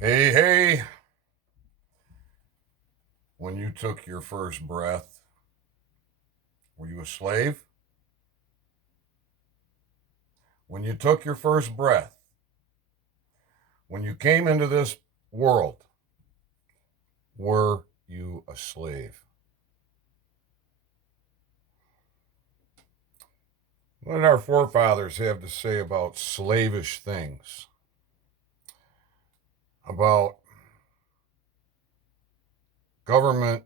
Hey, hey, when you took your first breath, were you a slave? When you took your first breath, when you came into this world, were you a slave? What did our forefathers have to say about slavish things? About government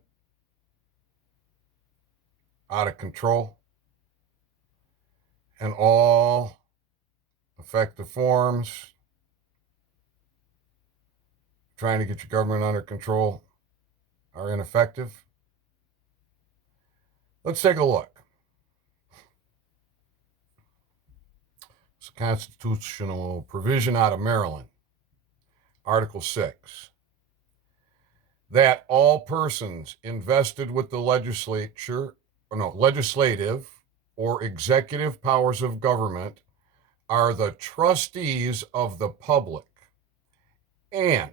out of control and all effective forms, trying to get your government under control are ineffective? Let's take a look. It's a constitutional provision out of Maryland, Article 6. That all persons invested with the legislative or executive powers of government are the trustees of the public and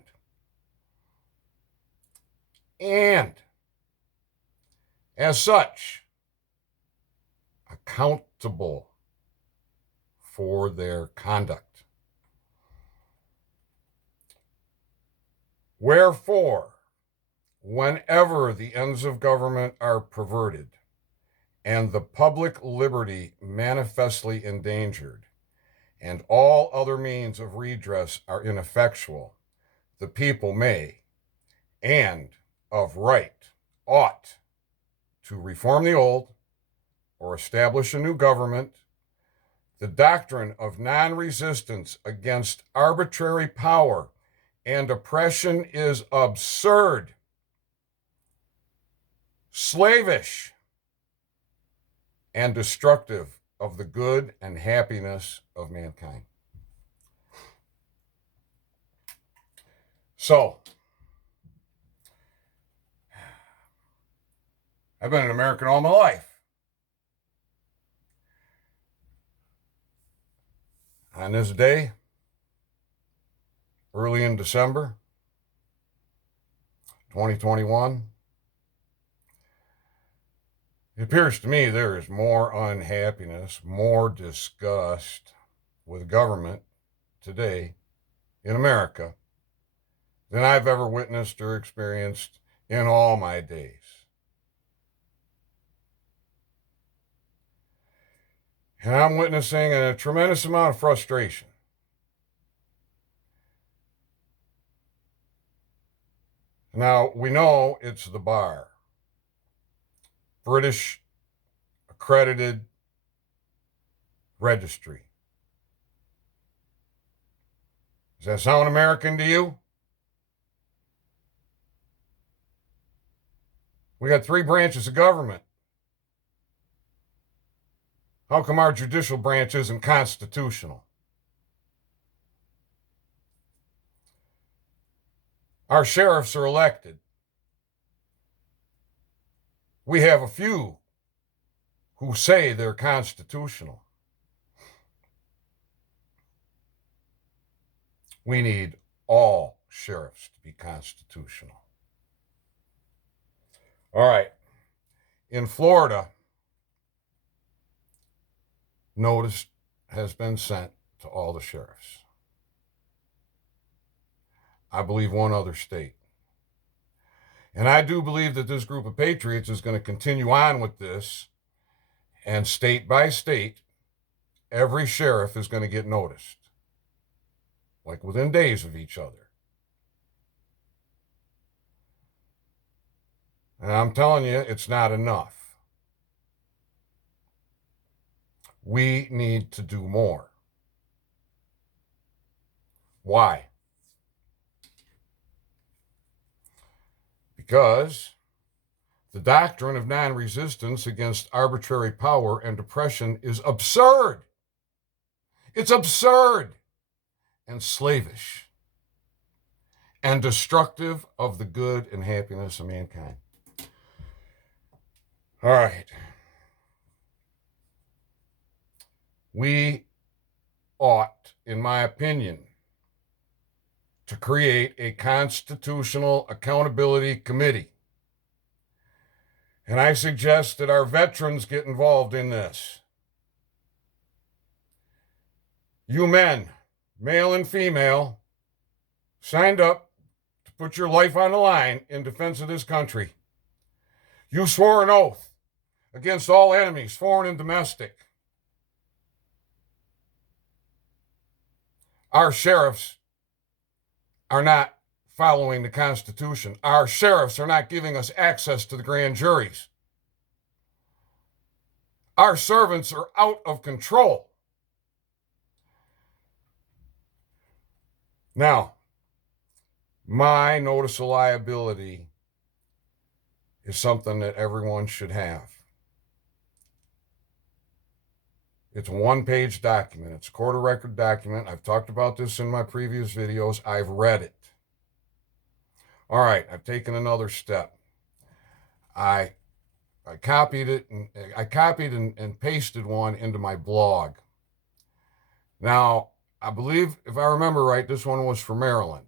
and as such accountable for their conduct. Wherefore, whenever the ends of government are perverted and the public liberty manifestly endangered, and all other means of redress are ineffectual, the people may, and of right, ought to reform the old or establish a new government. The doctrine of non resistance against arbitrary power and oppression is absurd, slavish, and destructive of the good and happiness of mankind. So, I've been an American all my life. On this day, early in December 2021, it appears to me there is more unhappiness, more disgust with government today in America than I've ever witnessed or experienced in all my days. And I'm witnessing a tremendous amount of frustration. Now, we know it's the bar, British accredited registry. Does that sound American to you? We got three branches of government. How come our judicial branch isn't constitutional? Our sheriffs are elected. We have a few who say they're constitutional. We need all sheriffs to be constitutional. All right. In Florida, notice has been sent to all the sheriffs. I believe one other state. And I do believe that this group of patriots is going to continue on with this. And state by state, every sheriff is going to get noticed, like within days of each other. And I'm telling you, it's not enough. We need to do more. Why? Because the doctrine of non resistance against arbitrary power and oppression is absurd. It's absurd and slavish and destructive of the good and happiness of mankind. All right. We ought, in my opinion, to create a constitutional accountability committee. And I suggest that our veterans get involved in this. You men, male and female, signed up to put your life on the line in defense of this country. You swore an oath against all enemies, foreign and domestic. Our sheriffs are not following the Constitution. Our sheriffs are not giving us access to the grand juries. Our servants are out of control. Now, my notice of liability is something that everyone should have. It's a one-page document. It's a court of record document. I've talked about this in my previous videos. I've read it. All right, I've taken another step. I copied it, and I copied and pasted one into my blog. Now, I believe, if I remember right, this one was for Maryland.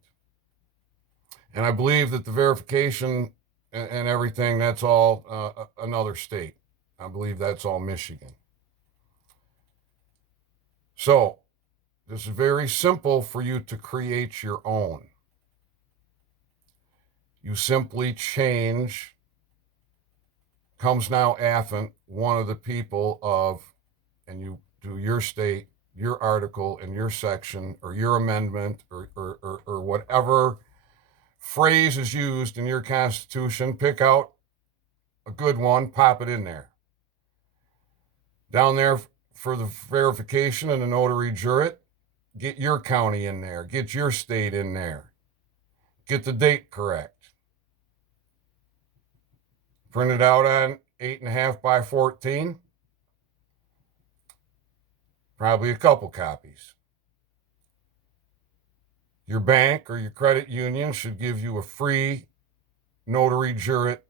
And I believe that the verification and everything, that's all another state. I believe that's all Michigan. So, this is very simple for you to create your own. You simply change, comes now Athent, one of the people of, and you do your state, your article, and your section, or your amendment, or whatever phrase is used in your Constitution. Pick out a good one, pop it in there. Down there for the verification and the notary jurat, get your county in there, get your state in there, get the date correct. Print it out on 8.5 by 14. Probably a couple copies. Your bank or your credit union should give you a free notary jurat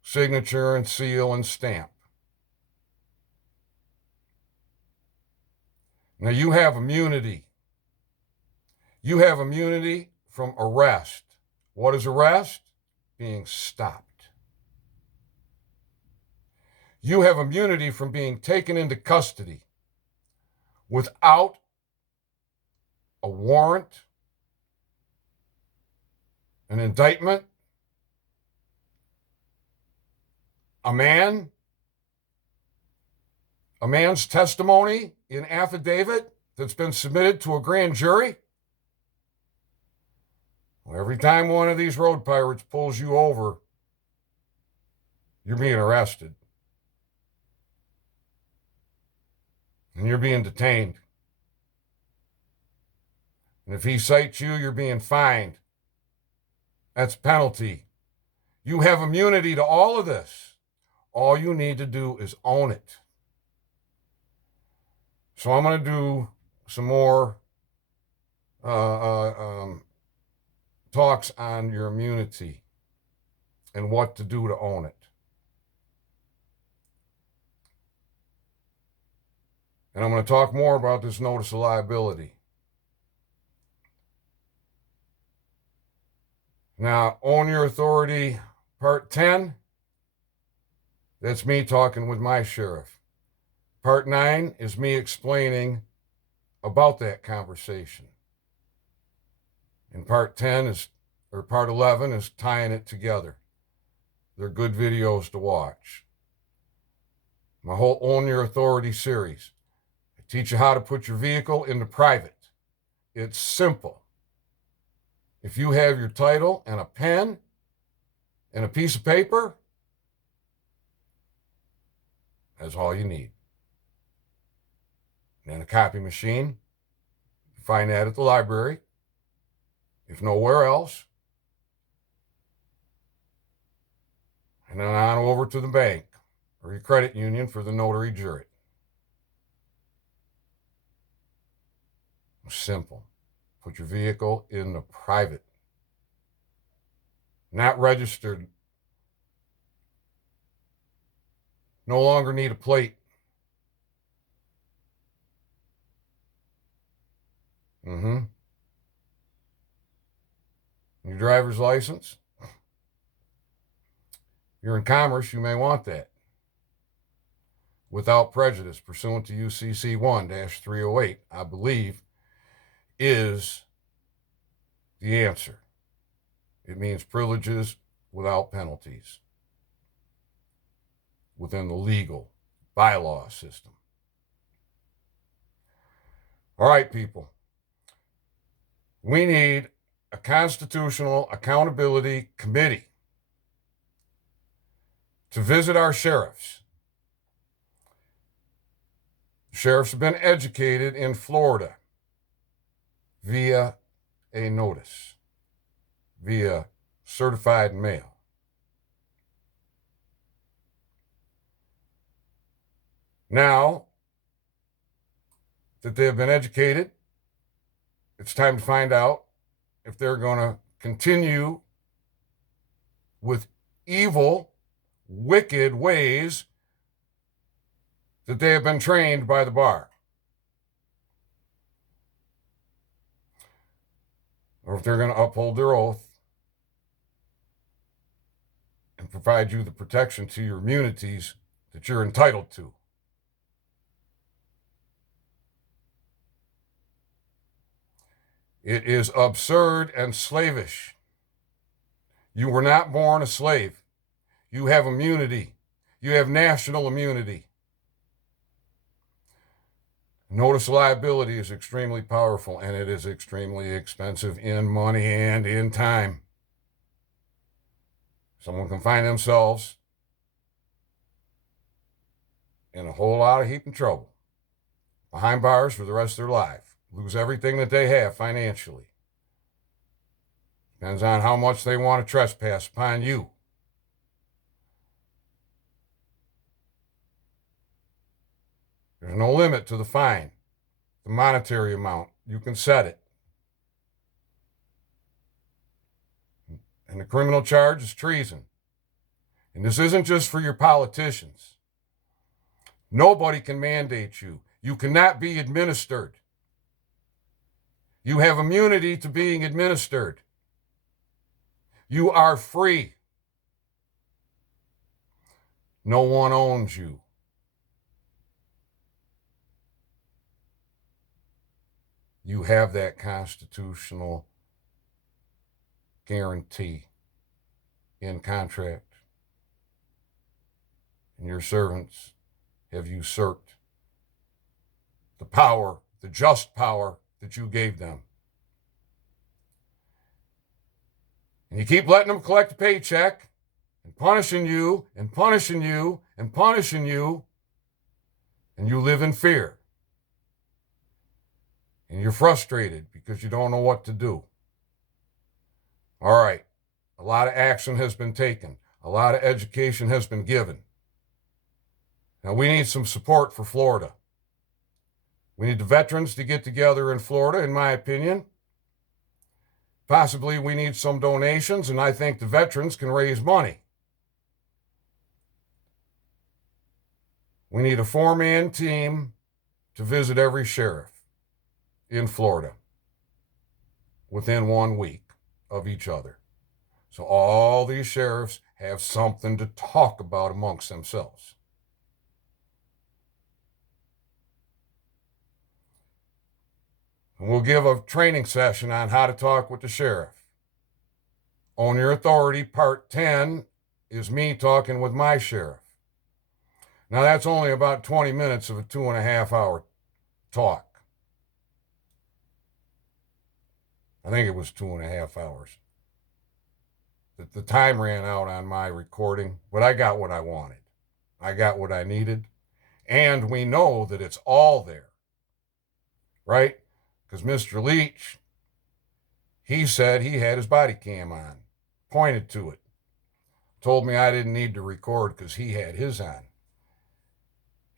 signature and seal and stamp. Now you have immunity. You have immunity from arrest. What is arrest? Being stopped. You have immunity from being taken into custody without a warrant, an indictment. A man's testimony in affidavit that's been submitted to a grand jury. Well, every time one of these road pirates pulls you over, you're being arrested. And you're being detained. And if he cites you, you're being fined. That's penalty. You have immunity to all of this. All you need to do is own it. So I'm going to do some more talks on your immunity and what to do to own it. And I'm going to talk more about this notice of liability. Now, Own Your Authority, Part 10. That's me talking with my sheriff. Part 9 is me explaining about that conversation. And Part 11 is tying it together. They're good videos to watch. My whole Own Your Authority series. I teach you how to put your vehicle into private. It's simple. If you have your title and a pen and a piece of paper, that's all you need. And then a copy machine. You find that at the library, if nowhere else. And then on over to the bank or your credit union for the notary jurat. Simple. Put your vehicle in the private. Not registered. No longer need a plate. your driver's license. You're in commerce, you may want that. Without prejudice, pursuant to UCC 1-308, I believe, is the answer. It means privileges without penalties within the legal bylaw system. All right, people. We need a constitutional accountability committee to visit our sheriffs. Sheriffs have been educated in Florida via a notice, via certified mail. Now that they have been educated, it's time to find out if they're going to continue with evil, wicked ways that they have been trained by the bar. Or if they're going to uphold their oath and provide you the protection to your immunities that you're entitled to. It is absurd and slavish. You were not born a slave. You have immunity. You have national immunity. Notice liability is extremely powerful, and it is extremely expensive in money and in time. Someone can find themselves in a whole lot of heaping trouble, behind bars for the rest of their life, lose everything that they have financially. Depends on how much they want to trespass upon you. There's no limit to the fine, the monetary amount. You can set it. And the criminal charge is treason. And this isn't just for your politicians. Nobody can mandate you. You cannot be administered. You have immunity to being administered. You are free. No one owns you. You have that constitutional guarantee in contract. And your servants have usurped the power, the just power that you gave them. And you keep letting them collect a paycheck and punishing you and punishing you and punishing you, and you live in fear. And you're frustrated because you don't know what to do. All right, a lot of action has been taken. A lot of education has been given. Now we need some support for Florida. We need the veterans to get together in Florida, in my opinion. Possibly we need some donations, and I think the veterans can raise money. We need a 4-man team to visit every sheriff in Florida within 1 week of each other. So all these sheriffs have something to talk about amongst themselves. And we'll give a training session on how to talk with the sheriff. Own Your Authority, Part 10, is me talking with my sheriff. Now that's only about 20 minutes of a 2.5-hour talk. I think it was 2.5 hours. The time ran out on my recording, but I got what I wanted. I got what I needed. And we know that it's all there, right? Because Mr. Leach, he said he had his body cam on, pointed to it, told me I didn't need to record because he had his on.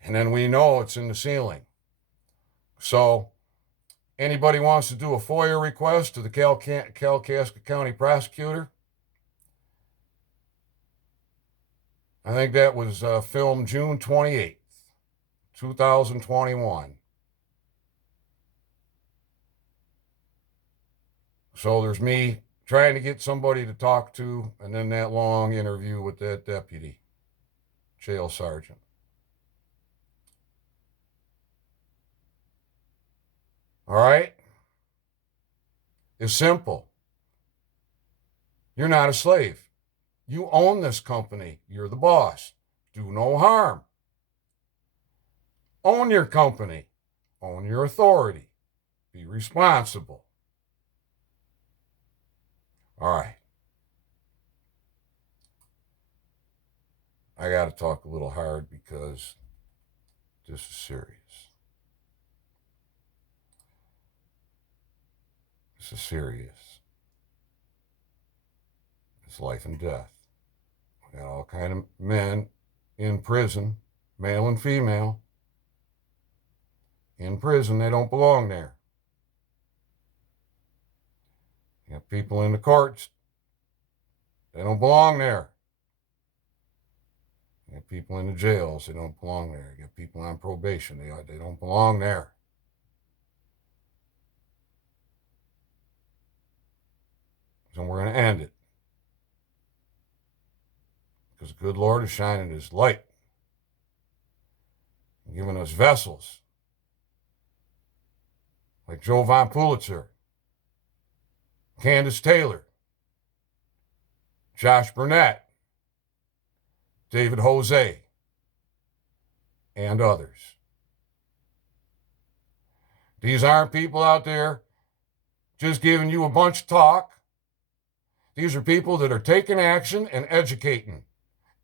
And then we know it's in the ceiling. So anybody wants to do a FOIA request to the Kalkaska County prosecutor? I think that was filmed June 28th, 2021. So there's me trying to get somebody to talk to, and then that long interview with that deputy, jail sergeant. All right? It's simple. You're not a slave. You own this company. You're the boss. Do no harm. Own your company. Own your authority. Be responsible. All right. I got to talk a little hard because this is serious. This is serious. It's life and death. We got all kind of men in prison, male and female. In prison, they don't belong there. You got people in the courts, they don't belong there. You got people in the jails, they don't belong there. You got people on probation, they don't belong there. So we're going to end it. Because the good Lord is shining his light, and giving us vessels like Jovan Pulitzer, Candace Taylor, Josh Burnett, David Jose, and others. These aren't people out there just giving you a bunch of talk. These are people that are taking action and educating.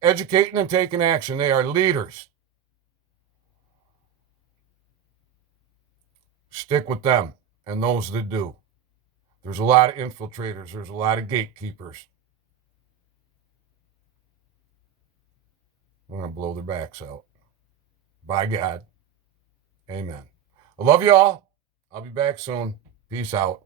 Educating and taking action. They are leaders. Stick with them and those that do. There's a lot of infiltrators. There's a lot of gatekeepers. I'm going to blow their backs out. By God. Amen. I love you all. I'll be back soon. Peace out.